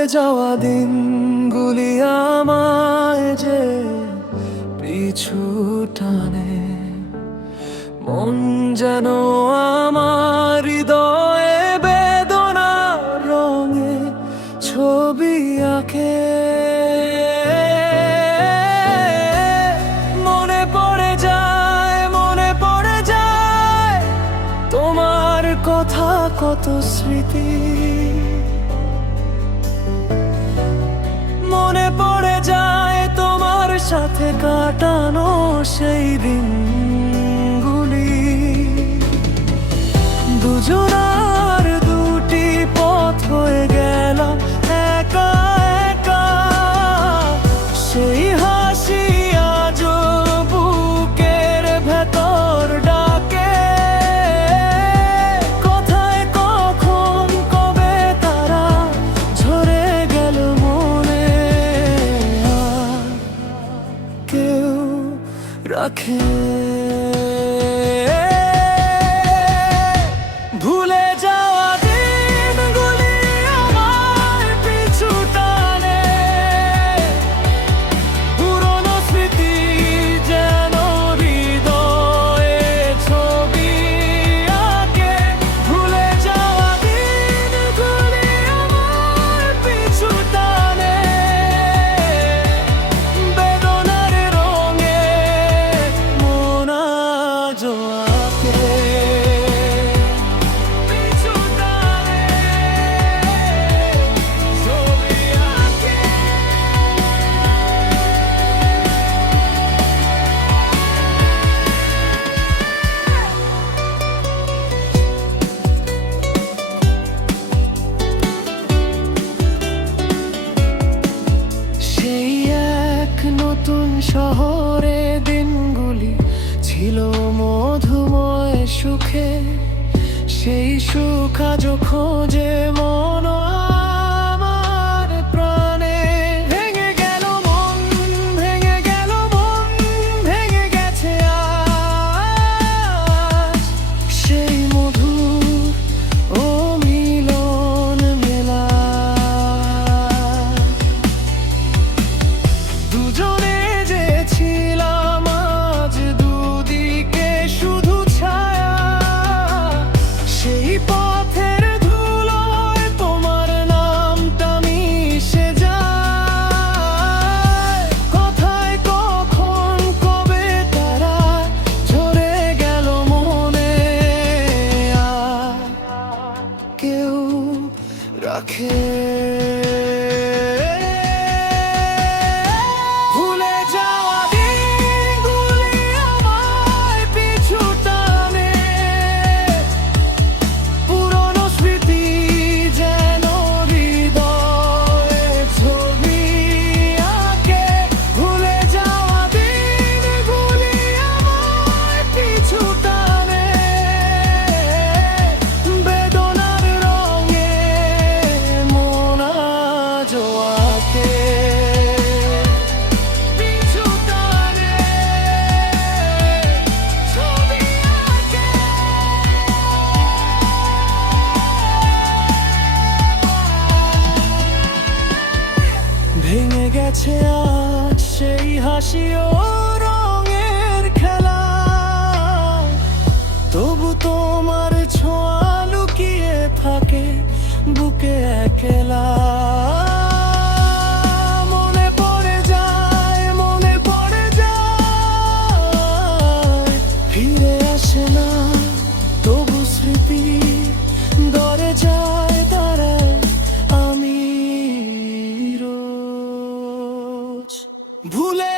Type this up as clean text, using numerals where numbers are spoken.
ভুলে যাওয়া দিনগুলি আমায় যে পিছু টানে, মন যেন আমার হৃদয়ে বেদনার রঙে ছবি আঁকে। মনে পড়ে যায় তোমার কথা, কত স্মৃতি। মনে পড়ে যায় তোমার সাথে কাটানো সেই দিনগুলি। দুজনার দুটি পথ হয়ে গেলাম একা একা, সেই হাসি আজও বুকের ভেতর ডাকে। কোথায় কখন কবে তারা ঝরে গেল মনে, আর কেউ রাখে। ভুলে যাওয়া দিনগুলি আমার পিছু টানে, পুরনো স্মৃতি যেন হৃদয়ে ছবি আঁকে। ভুলে যাওয়া দিনগুলি আমার পিছু টানে, বেদনার রঙে মন আজও আঁকে। সেই এক নতুন শহরে দিনগুলি ছিল মধুময় সুখে, সেই সুখ আজও খোঁজে মন আমার প্রাণে। ভেঙে গেল মন, ভেঙে গেল মন, ভেঙে গেছে আজ সেই মধুর ও মিলন মেলা। দুজনে যে ছিলাম আজ দুদিকে শুধু ছায়া, সেই পথের ধুলোয় তোমার নামটা মিশে যায়। কোথায় কখন কবে তারা ঝরে গেল মনে, আর কেউ রাখে। ভুলে যাওয়া দিনগুলি আমায় পিছু টানে, পুরনো স্মৃতি যেন হৃদয়ে ছবি আঁকে। ভুলে যাওয়া দিনগুলি আমায় পিছু টানে, বেদনার রঙে মন আজও আঁকে। পিছু টানে, ছবি আঁকে। ভেঙে গেছে আজ সেই হাসি ও রঙের খেলা, তবু তোমার ছোঁয়া লুকিয়ে থাকে বুকে একলা। মনে পড়ে যায়, ফিরে আসে না তবু স্মৃতি দরে যায় দাঁড়ায় আমি রোজ। ভুলে